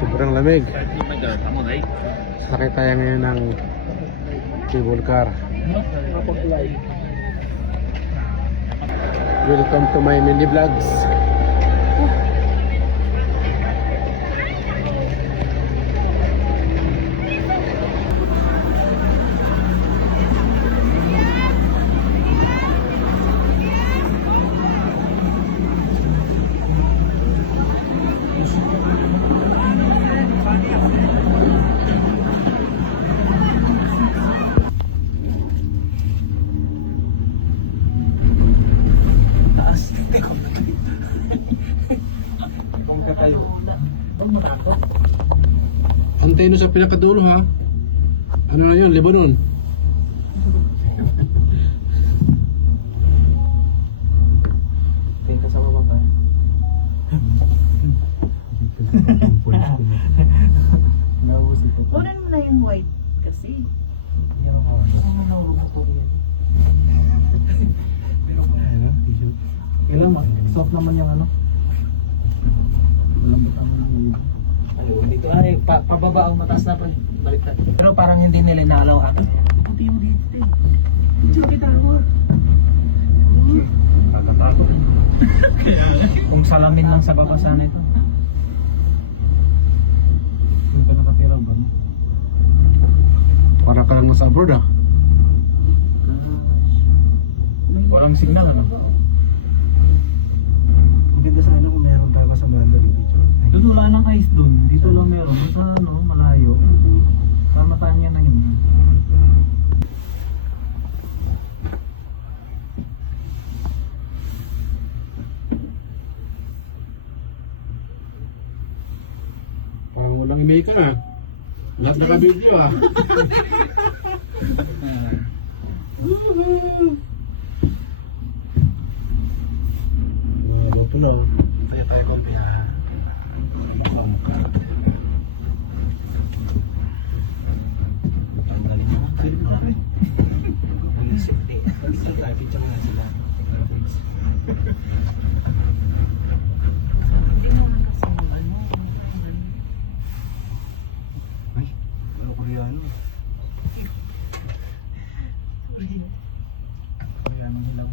Sobrang lamig. Sakit tayo ngayon ng cable car. Welcome to my mini vlogs. Antay no sa pinakadulo ha. Ano na yun? Lebanon. Tingin ka sa baba pa. Naubos ito. Kunin mo na yung white kasi. Yan ako. Ano na ulo ko yan? Pero kung ano, t-shirt. Kailan soft naman yung ano? Walang butang na ulo. Dito ay pababa ang mataas na pa. Baliktad. Pero parang hindi nila inaalaw ato. Puti mo dito eh. Diyo kita ako. Nakatakot. Kung salamin lang sa baba sana ito. Kung ka nakatira ba? Para ka lang nasa abroad ah. Walang signal ano? Maganda sa ano kung meron talaga sa banda dito. Doon wala nang ice doon. Dito lang meron. Sa ano, malayo. Sa mataan niya na yun. Parang walang email ka na. Lahat naka-video ah. Ito na. Tayo kompya. Tanggalin mo ang film na rin. Mag-isip eh. Traffic jam na sila. Ay, wala Koreano. Koreano lang.